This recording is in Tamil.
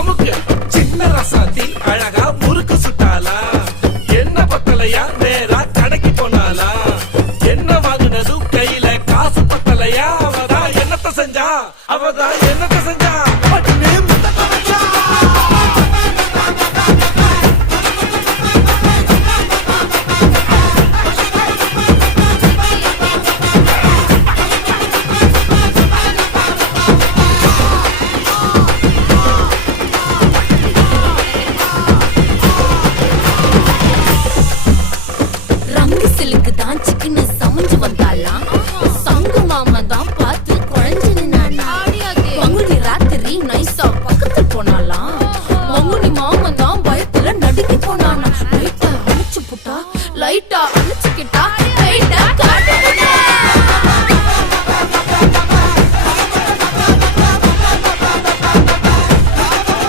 அமுக்கு சின்ன ரசாத்தி அழகா முறுக்கு சுட்டாளா என்ன பத்தலையா நேரா கடைக்கு போனாலா என்ன வாங்கினதும் கையில காசு பத்தலையா அவதான் என்னத்த செஞ்சா அவதான் என்னத்த செஞ்சா பட்டுனே முத்தத்தை வச்சா சிக்குன்னு சமைஞ்சு வந்தாலாம் சங்கு மாமா தான் பார்த்து குழஞ்சு பங்குனி ராத்திரி நைசா பக்கத்துல போனாலாம் பங்குனி மாமா தான் பயத்துல நடுக்கி போனா